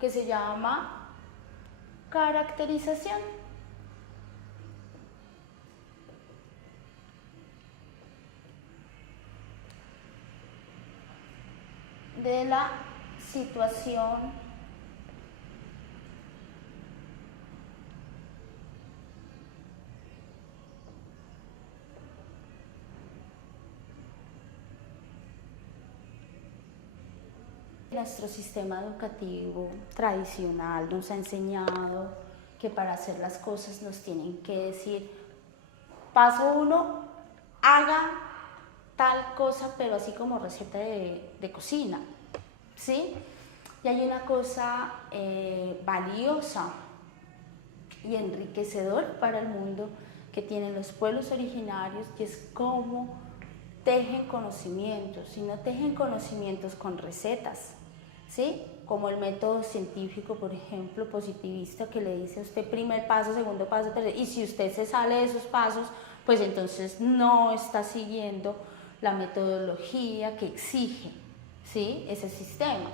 que se llama caracterización. De la situación nuestro sistema educativo tradicional nos ha enseñado que para hacer las cosas nos tienen que decir, paso 1, haga tal cosa, pero así como receta de cocina, ¿sí? Y hay una cosa valiosa y enriquecedora para el mundo que tienen los pueblos originarios, y es cómo tejen conocimientos, y no tejen conocimientos con recetas, ¿sí? Como el método científico, por ejemplo, positivista, que le dice a usted primer paso, segundo paso, tercer, y si usted se sale de esos pasos, pues entonces no está siguiendo la metodología que exige, ¿sí? Ese sistema.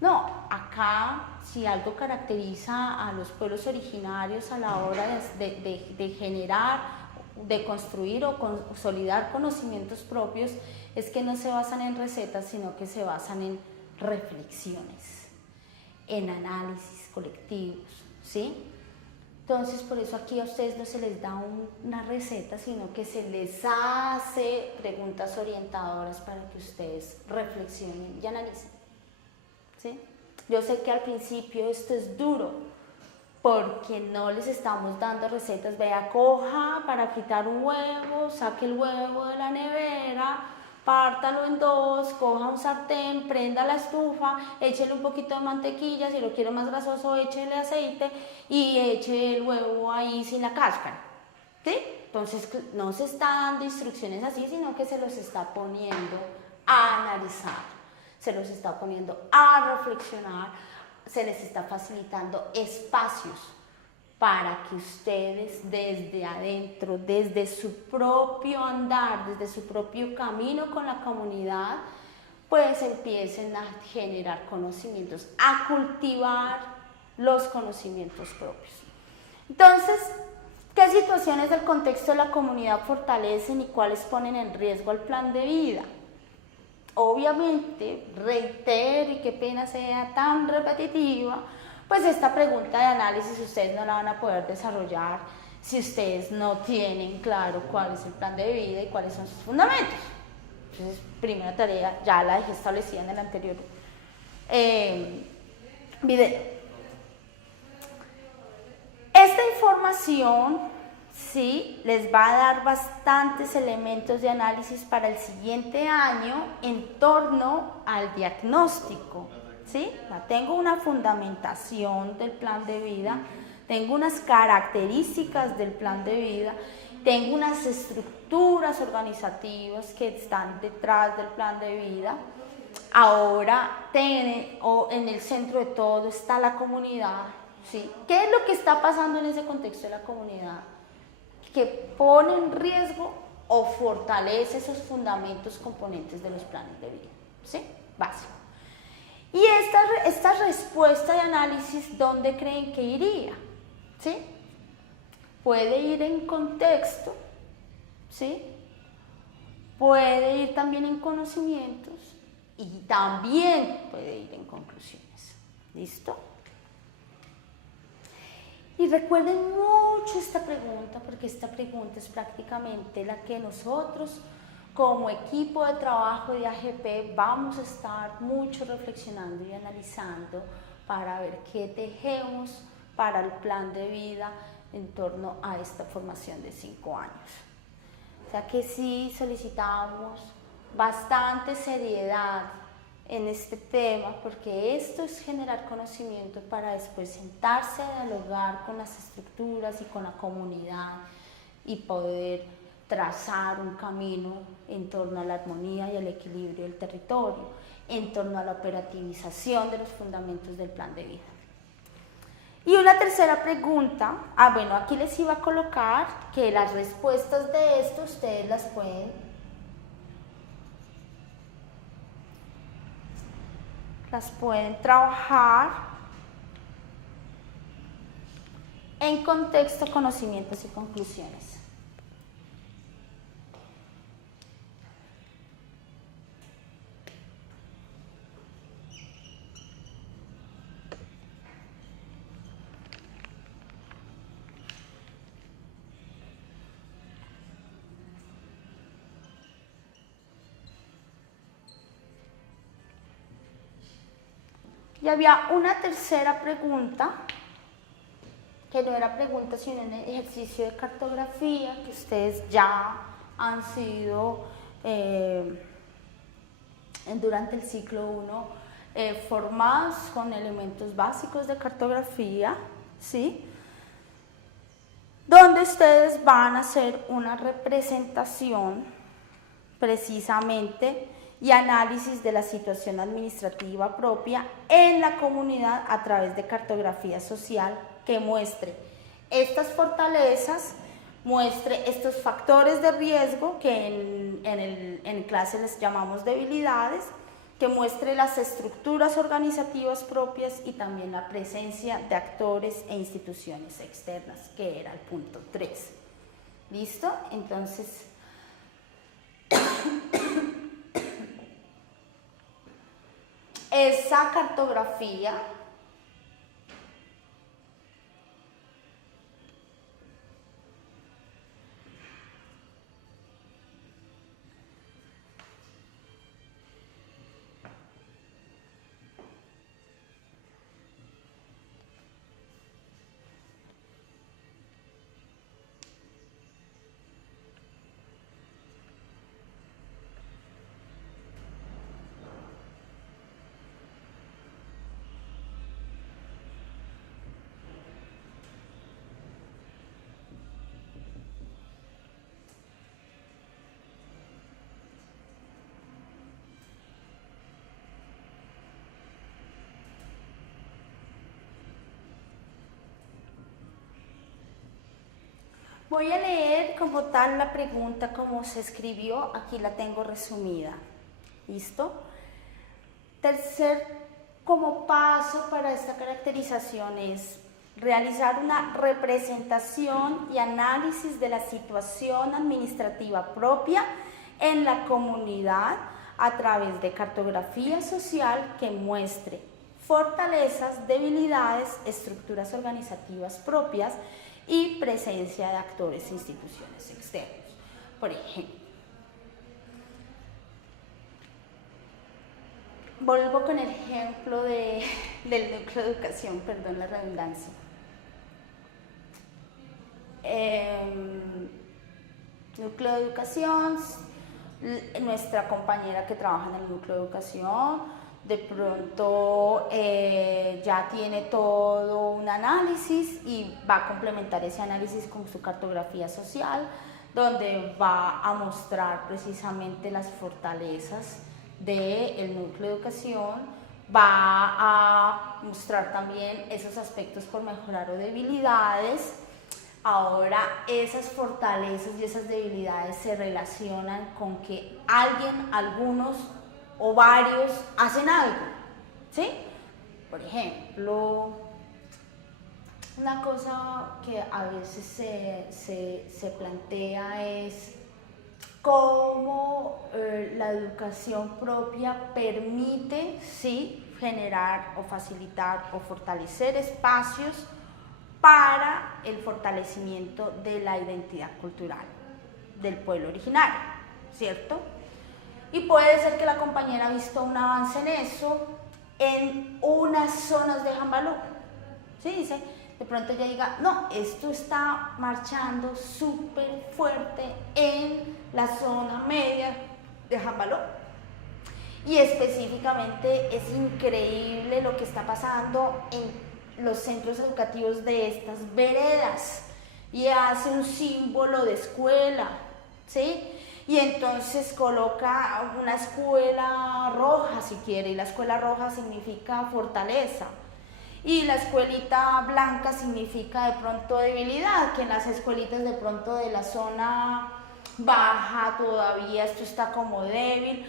No, acá si algo caracteriza a los pueblos originarios a la hora de generar, de construir o consolidar conocimientos propios, es que no se basan en recetas, sino que se basan en reflexiones, en análisis colectivos, ¿sí? Entonces, por eso aquí a ustedes no se les da una receta, sino que se les hace preguntas orientadoras para que ustedes reflexionen y analicen, ¿sí? Yo sé que al principio esto es duro, porque no les estamos dando recetas. Vea, coja para fritar un huevo, saque el huevo de la nevera, pártalo en dos, coja un sartén, prenda la estufa, échele un poquito de mantequilla, si lo quiere más grasoso, échele aceite y eche el huevo ahí sin la cáscara, ¿sí? Entonces no se está dando instrucciones así, sino que se los está poniendo a analizar, se los está poniendo a reflexionar, se les está facilitando espacios para que ustedes desde adentro, desde su propio andar, desde su propio camino con la comunidad, pues empiecen a generar conocimientos, a cultivar los conocimientos propios. Entonces, ¿qué situaciones del contexto de la comunidad fortalecen y cuáles ponen en riesgo al plan de vida? Obviamente, reitero, y qué pena sea tan repetitiva, pues esta pregunta de análisis ustedes no la van a poder desarrollar si ustedes no tienen claro cuál es el plan de vida y cuáles son sus fundamentos. Entonces, primera tarea, ya la dejé establecida en el anterior video. Esta información, sí, les va a dar bastantes elementos de análisis para el siguiente año en torno al diagnóstico, ¿sí? Tengo una fundamentación del plan de vida, tengo unas características del plan de vida, tengo unas estructuras organizativas que están detrás del plan de vida. Ahora, en el centro de todo está la comunidad, ¿sí? ¿Qué es lo que está pasando en ese contexto de la comunidad? Que pone en riesgo o fortalece esos fundamentos componentes de los planes de vida, ¿sí? Básico. Y esta respuesta de análisis, ¿dónde creen que iría? ¿Sí? Puede ir en contexto, ¿sí? Puede ir también en conocimientos y también puede ir en conclusiones. ¿Listo? Y recuerden mucho esta pregunta, porque esta pregunta es prácticamente la que nosotros como equipo de trabajo de AGP vamos a estar mucho reflexionando y analizando para ver qué tejemos para el plan de vida en torno a esta formación de 5 años. O sea que sí solicitamos bastante seriedad en este tema, porque esto es generar conocimiento para después sentarse a dialogar con las estructuras y con la comunidad y poder trazar un camino en torno a la armonía y el equilibrio del territorio, en torno a la operativización de los fundamentos del plan de vida. Y una tercera pregunta, bueno, aquí les iba a colocar que las respuestas de esto ustedes las pueden trabajar En contexto, conocimientos y conclusiones. Y había una tercera pregunta, que no era pregunta sino un ejercicio de cartografía, que ustedes ya han sido durante el ciclo 1 formados con elementos básicos de cartografía, ¿sí? Donde ustedes van a hacer una representación precisamente y análisis de la situación administrativa propia en la comunidad a través de cartografía social que muestre estas fortalezas, muestre estos factores de riesgo que en clase les llamamos debilidades, que muestre las estructuras organizativas propias y también la presencia de actores e instituciones externas, que era el punto 3. ¿Listo? Entonces, esa cartografía voy a leer como tal la pregunta como se escribió, aquí la tengo resumida. ¿Listo? Tercer como paso para esta caracterización es realizar una representación y análisis de la situación administrativa propia en la comunidad a través de cartografía social que muestre fortalezas, debilidades, estructuras organizativas propias y presencia de actores e instituciones externos. Por ejemplo, vuelvo con el ejemplo del núcleo de educación, perdón la redundancia. Núcleo de educación, nuestra compañera que trabaja en el núcleo de educación, de pronto ya tiene todo un análisis y va a complementar ese análisis con su cartografía social, donde va a mostrar precisamente las fortalezas del núcleo de educación, va a mostrar también esos aspectos por mejorar o debilidades. Ahora esas fortalezas y esas debilidades se relacionan con que alguien, algunos o varios hacen algo, ¿sí? Por ejemplo, una cosa que a veces se plantea es cómo la educación propia permite, ¿sí?, generar o facilitar o fortalecer espacios para el fortalecimiento de la identidad cultural del pueblo originario, ¿cierto? Y puede ser que la compañera ha visto un avance en eso en unas zonas de Jambalú, ¿sí? Dice, de pronto ella diga, no, esto está marchando súper fuerte en la zona media de Jambalú. Y específicamente es increíble lo que está pasando en los centros educativos de estas veredas y hace un símbolo de escuela, ¿sí? Y entonces coloca una escuela roja si quiere, y la escuela roja significa fortaleza y la escuelita blanca significa de pronto debilidad, que en las escuelitas de pronto de la zona baja todavía esto está como débil.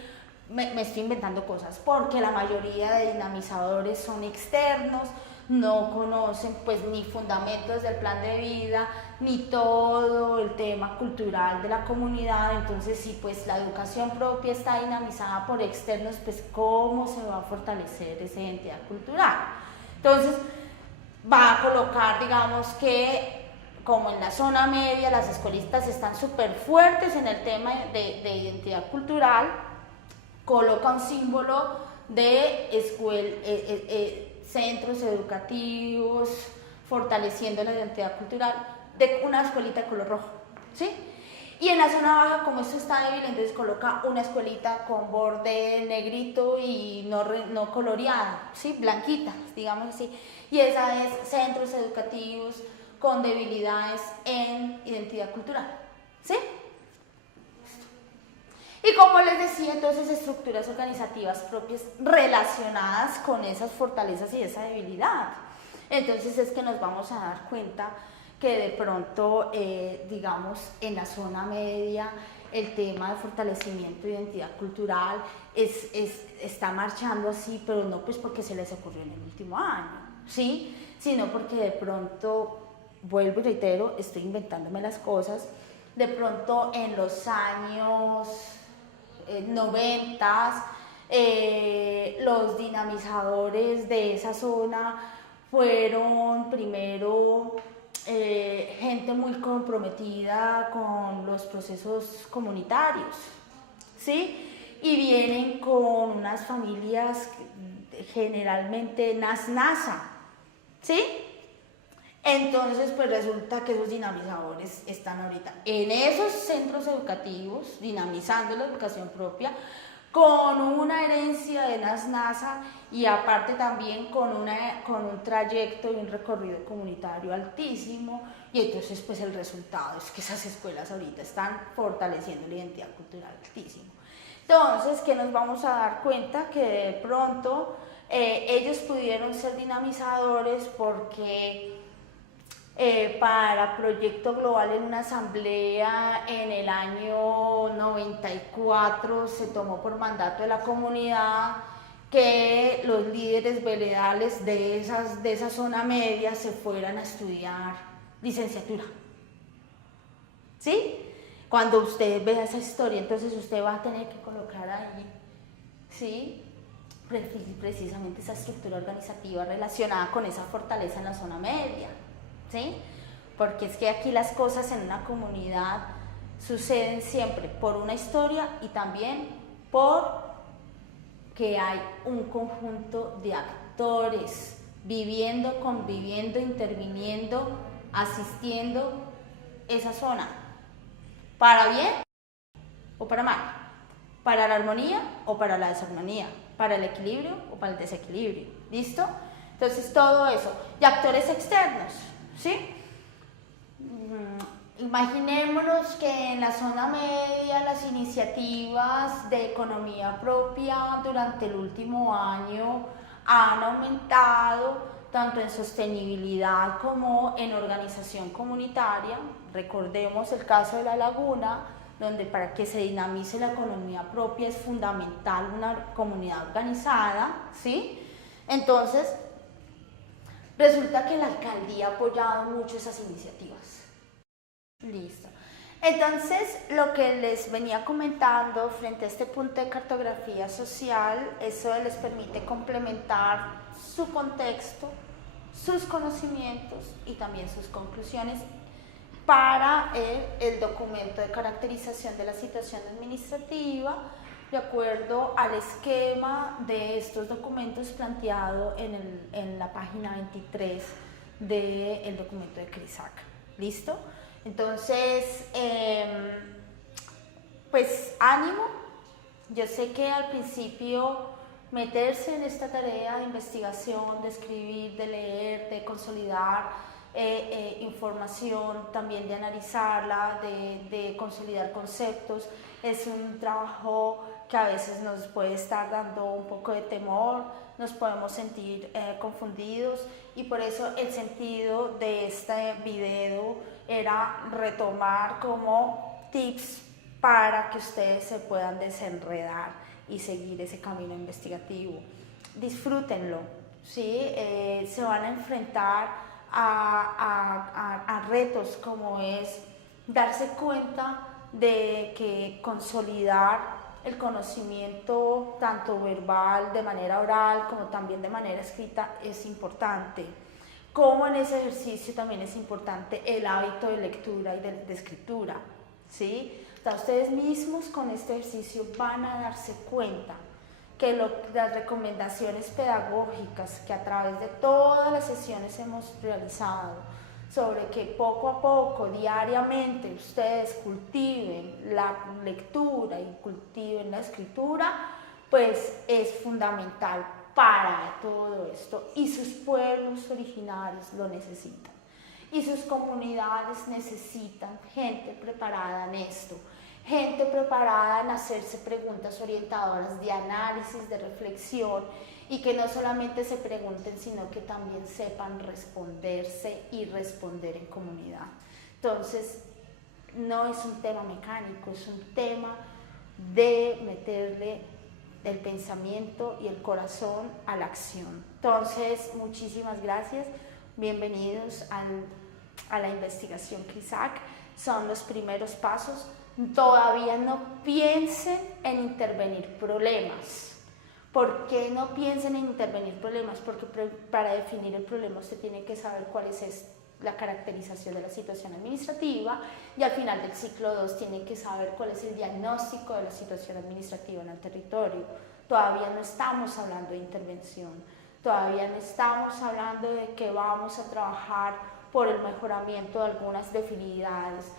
Me estoy inventando cosas porque la mayoría de dinamizadores son externos, no conocen pues ni fundamentos del plan de vida, ni todo el tema cultural de la comunidad. Entonces si pues la educación propia está dinamizada por externos, pues cómo se va a fortalecer esa identidad cultural. Entonces va a colocar, digamos que como en la zona media las escuelitas están súper fuertes en el tema de identidad cultural, coloca un símbolo de centros educativos, fortaleciendo la identidad cultural, de una escuelita de color rojo, ¿sí? Y en la zona baja, como esto está débil, entonces coloca una escuelita con borde negrito y no coloreado, ¿sí? Blanquita, digamos así. Y esa es centros educativos con debilidades en identidad cultural, ¿sí? Y como les decía, entonces estructuras organizativas propias relacionadas con esas fortalezas y esa debilidad. Entonces es que nos vamos a dar cuenta que de pronto, digamos, en la zona media, el tema de fortalecimiento de identidad cultural está marchando así, pero no pues porque se les ocurrió en el último año, ¿sí? Sino porque de pronto, vuelvo y reitero, estoy inventándome las cosas, de pronto en los años 90, los dinamizadores de esa zona fueron primero gente muy comprometida con los procesos comunitarios, ¿sí? Y vienen con unas familias generalmente NASA, ¿sí? Entonces, pues resulta que esos dinamizadores están ahorita en esos centros educativos, dinamizando la educación propia, con una herencia de NASA y aparte también con un trayecto y un recorrido comunitario altísimo. Y entonces, pues el resultado es que esas escuelas ahorita están fortaleciendo la identidad cultural altísimo. Entonces, ¿qué nos vamos a dar cuenta? Que de pronto ellos pudieron ser dinamizadores porque para Proyecto Global en una asamblea en el año 94 se tomó por mandato de la comunidad que los líderes veredales de esa zona media se fueran a estudiar licenciatura, ¿sí? Cuando usted vea esa historia, entonces usted va a tener que colocar ahí, ¿sí? Precisamente esa estructura organizativa relacionada con esa fortaleza en la zona media, ¿sí? Porque es que aquí las cosas en una comunidad suceden siempre por una historia y también por que hay un conjunto de actores viviendo, conviviendo, interviniendo, asistiendo esa zona, para bien o para mal, para la armonía o para la desarmonía, para el equilibrio o para el desequilibrio, ¿listo? Entonces todo eso, y actores externos, ¿sí? Imaginémonos que en la zona media las iniciativas de economía propia durante el último año han aumentado tanto en sostenibilidad como en organización comunitaria. Recordemos el caso de La Laguna, donde para que se dinamice la economía propia es fundamental una comunidad organizada, ¿sí? Entonces, resulta que la alcaldía ha apoyado mucho esas iniciativas. Listo. Entonces, lo que les venía comentando frente a este punto de cartografía social, eso les permite complementar su contexto, sus conocimientos y también sus conclusiones para el documento de caracterización de la situación administrativa, de acuerdo al esquema de estos documentos planteado en la página 23 del documento de CRISAC. ¿Listo? Entonces, pues ánimo. Yo sé que al principio meterse en esta tarea de investigación, de escribir, de leer, de consolidar información, también de analizarla, de consolidar conceptos, es un trabajo que a veces nos puede estar dando un poco de temor, nos podemos sentir confundidos, y por eso el sentido de este video era retomar como tips para que ustedes se puedan desenredar y seguir ese camino investigativo. Disfrútenlo, ¿sí? Se van a enfrentar a retos como es darse cuenta de que consolidar el conocimiento tanto verbal, de manera oral, como también de manera escrita es importante. Como en ese ejercicio también es importante el hábito de lectura y de escritura, ¿sí? O sea, ustedes mismos con este ejercicio van a darse cuenta que las recomendaciones pedagógicas que a través de todas las sesiones hemos realizado sobre que poco a poco, diariamente, ustedes cultiven la lectura y cultiven la escritura, pues es fundamental para todo esto, y sus pueblos originarios lo necesitan, y sus comunidades necesitan gente preparada en esto, gente preparada en hacerse preguntas orientadoras de análisis, de reflexión, y que no solamente se pregunten, sino que también sepan responderse y responder en comunidad. Entonces, no es un tema mecánico, es un tema de meterle el pensamiento y el corazón a la acción. Entonces, muchísimas gracias, bienvenidos a la investigación CRISAC. Son los primeros pasos. Todavía no piensen en intervenir problemas. ¿Por qué no piensen en intervenir problemas? Porque para definir el problema usted tiene que saber cuál es la caracterización de la situación administrativa, y al final del ciclo 2 tiene que saber cuál es el diagnóstico de la situación administrativa en el territorio. Todavía no estamos hablando de intervención, todavía no estamos hablando de que vamos a trabajar por el mejoramiento de algunas debilidades.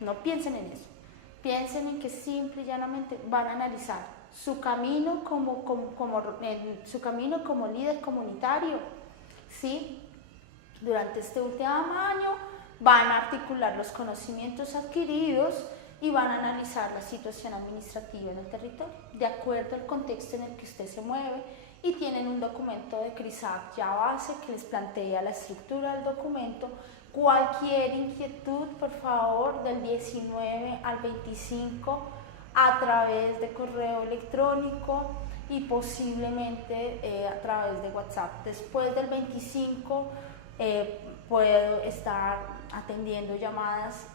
No piensen en eso. Piensen en que simple y llanamente van a analizar su camino su camino como líder comunitario, ¿sí? Durante este último año van a articular los conocimientos adquiridos y van a analizar la situación administrativa en el territorio, de acuerdo al contexto en el que usted se mueve, y tienen un documento de CRISAC ya base que les plantea la estructura del documento. Cualquier inquietud, por favor, del 19 al 25 a través de correo electrónico y posiblemente a través de WhatsApp. Después del 25 puedo estar atendiendo llamadas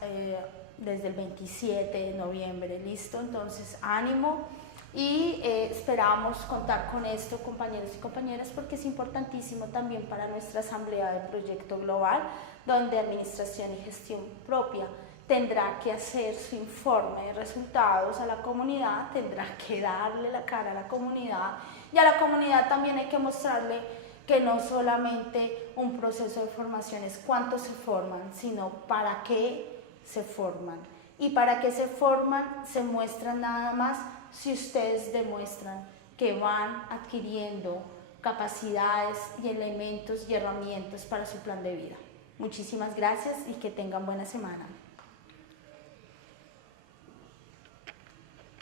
desde el 27 de noviembre, ¿listo? Entonces, ánimo, y esperamos contar con esto, compañeros y compañeras, porque es importantísimo también para nuestra asamblea de proyecto global, donde administración y gestión propia tendrá que hacer su informe de resultados a la comunidad, tendrá que darle la cara a la comunidad, y a la comunidad también hay que mostrarle que no solamente un proceso de formación es cuánto se forman, sino para qué se forman. Y para qué se forman se muestran nada más si ustedes demuestran que van adquiriendo capacidades y elementos y herramientas para su plan de vida. Muchísimas gracias y que tengan buena semana.